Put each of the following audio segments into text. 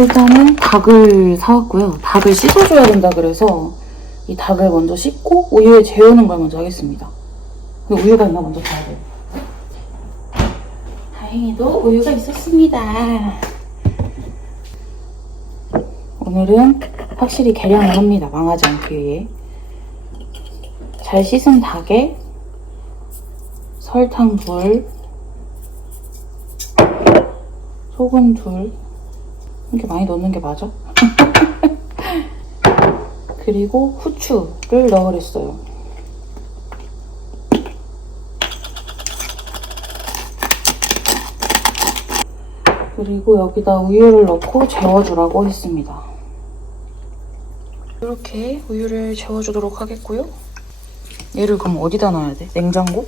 일단은 닭을 사왔고요. 닭을 씻어줘야 된다 그래서 이 닭을 먼저 씻고 우유에 재우는 걸 먼저 하겠습니다. 그 우유가 있나 먼저 봐야 돼요. 다행히도 우유가 있었습니다. 오늘은 확실히 계량을 합니다. 망하지 않기 위해. 잘 씻은 닭에 설탕 둘, 소금 둘, 이렇게 많이 넣는 게 맞아? 그리고 후추를 넣으랬어요. 그리고 여기다 우유를 넣고 재워주라고 했습니다. 이렇게 우유를 재워주도록 하겠고요. 얘를 그럼 어디다 넣어야 돼? 냉장고?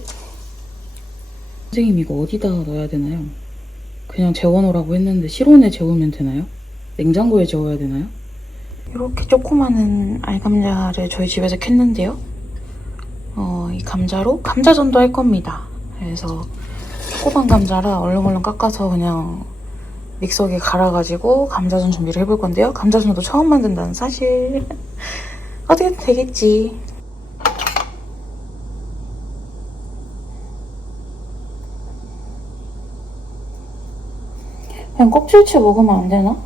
선생님 이거 어디다 넣어야 되나요? 그냥 재워놓으라고 했는데 실온에 재우면 되나요? 냉장고에 재워야 되나요? 이렇게 조그마한 알감자를 저희 집에서 캤는데요. 어, 이 감자로 감자전도 할 겁니다. 그래서 조그만 감자라 얼른얼른 깎아서 그냥 믹서기에 갈아가지고 감자전 준비를 해볼 건데요. 감자전도 처음 만든다는 사실. 어떻게든 되겠지. 그냥 껍질째 먹으면 안 되나?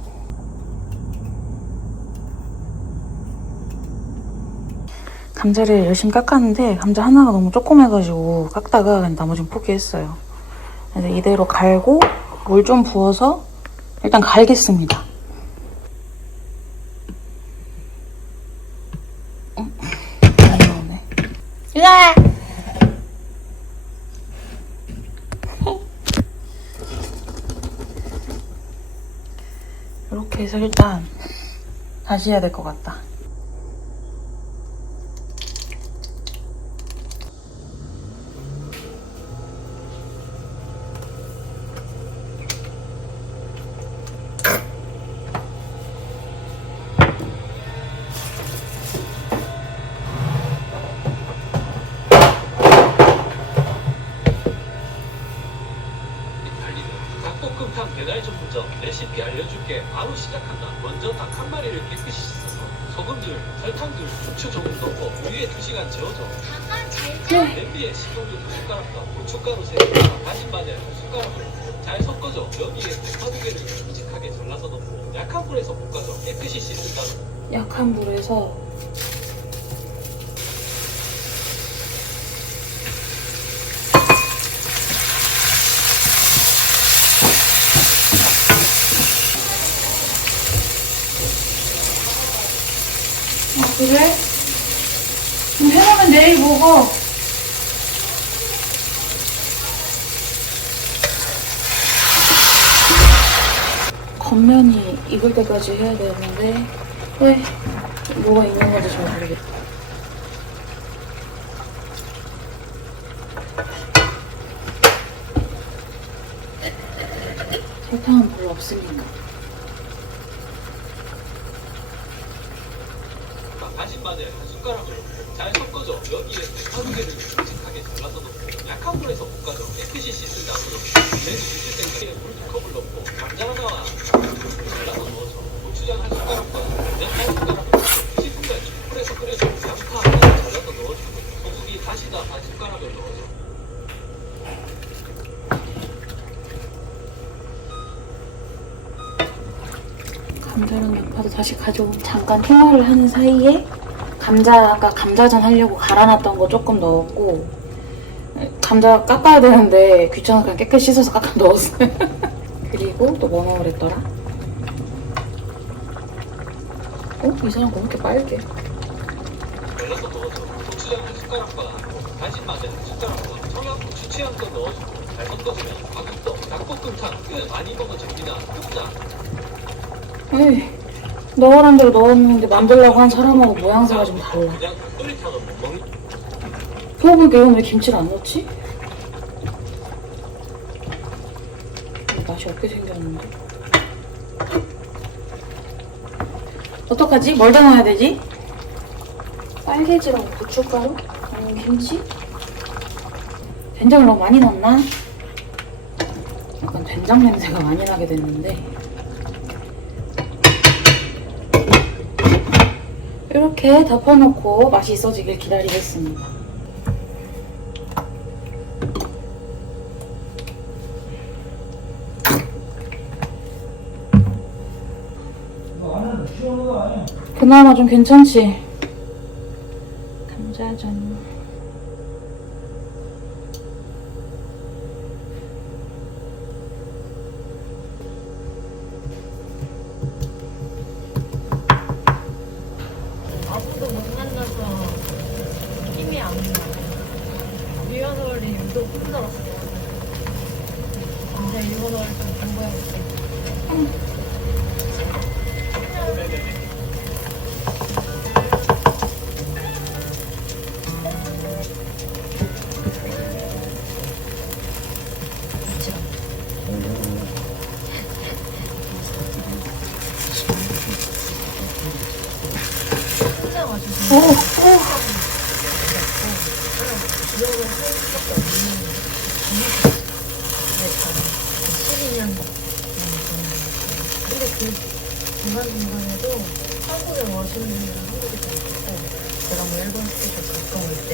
감자를 열심히 깎았는데 감자 하나가 너무 조그매가지고 깎다가 나머지는 포기했어요. 그래서 이대로 갈고 물 좀 부어서 일단 갈겠습니다. 어? 안 나오네. 으아! 이 해서 일단 다시 해야 될 것 같다. 레시피 알려줄게. 바로 시작한다. 먼저 닭 한 마리를 깨끗이 씻어서 소금들, 설탕들, 후추 조금 넣고 우유에 2시간 재워줘. 냄비에 식용유 2숟가락과 고춧가루 3숟가락 다진 마늘 1숟가락을 잘 섞어줘. 여기에 대파두개를 큼직하게 잘라서 넣고 약한 불에서 볶아줘. 깨끗이 씻은 다음 약한 불에서 아 그래? 그럼 해놓으면 내일 먹어 겉면이 익을 때까지 해야 되는데 왜 뭐가 있는 건지 잘 모르겠다. 설탕은 별로 없으니까. 다진 마늘 한 숟가락을 잘 섞어줘 여기에 대파두개를 큼직하게 잘라서 넣고 약한 불에서 볶아줘 깨끗이 씻은 다음으로 매주 씻을 때 물두 컵을 넣고 감자 하나와 잘라서 넣어줘 고추장 한 숟가락과 간장 한 숟가락을 넣고 20분간 불에서 끓여줘 양파 하나 잘라서 넣어주고 소고기 다시다 한 숟가락을 넣어줘 감자랑 양파도 다시 가져오고 잠깐 통화를 하는 사이에 감자 아까 감자전 하려고 갈아놨던 거 조금 넣었고 감자 깎아야 되는데 귀찮아서 그냥 깨끗이 씻어서 깎아 넣었어요. 그리고 또 뭐 넣으랬더라? 어? 이 사람 왜 이렇게 빨개? 잘라서 넣어줘 고추장 한 숟가락과 마늘 한 숟가락과 청양고추 취향껏 넣어주고 잘 섞어주면 닭국떡 닭볶음탕 끝 많이 먹어 끝나 에이, 넣으란 대로 넣었는데 만들려고 한 사람하고 모양새가 좀 달라. 그러고 보니까 이건 왜 김치를 안 넣지? 맛이 없게 생겼는데. 어떡하지? 뭘 더 넣어야 되지? 빨개지랑 고춧가루? 아니면 김치? 된장을 너무 많이 넣었나? 약간 된장 냄새가 많이 나게 됐는데 이렇게 덮어놓고 맛이 있어지길 기다리겠습니다. 그나마 좀 괜찮지? 감자전. 아무도 못 만나서 안 나. 리허설이 유독 힘들었어. 근데 리허설 좀 공부해볼게. 근데 그 중간중간에도 한국에 분이랑 한국에 다 있고 제가 뭐 일본 스케줄 가끔 올때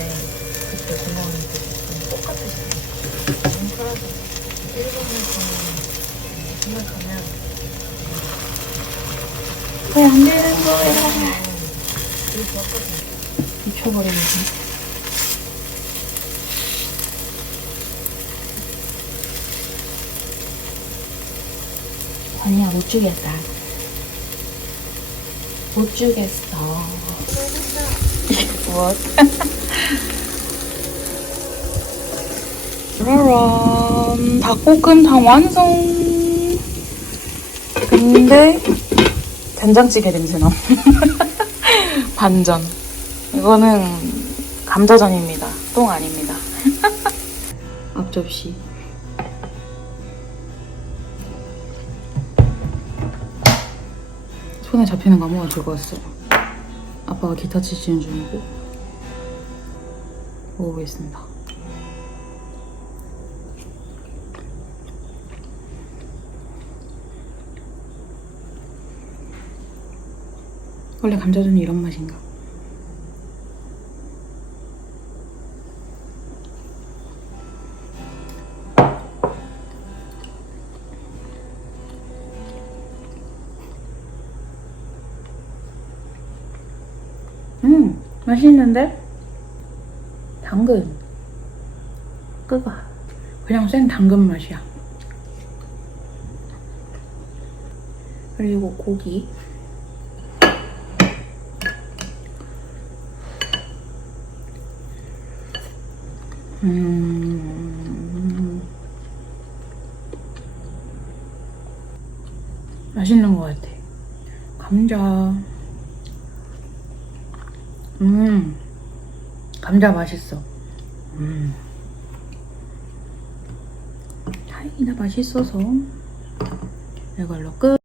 그때 공항에서 좀 똑같으시고 너무 편하죠 일본에서 정말 가면 왜안 되는 거야? 되게 좋았거든요 미쳐버리네. 아니야, 못 주겠다. 못 주겠어. 무엇? 짜라란. 닭볶음탕 완성. 근데, 된장찌개 냄새나. 반전. 이거는 감자전입니다. 똥 아닙니다. 앞접시. 손에 잡히는 거 아무거나 들고 왔어요. 아빠가 기타 치시는 중이고 먹어보겠습니다. 원래 감자전이 이런 맛인가? 음, 맛있는데? 당근. 끄가. 그냥 생 당근 맛이야. 그리고 고기. 음. 맛있는 것 같아. 감자. 음, 감자 맛있어. 음. 다행이다, 맛있어서. 이걸로 끝.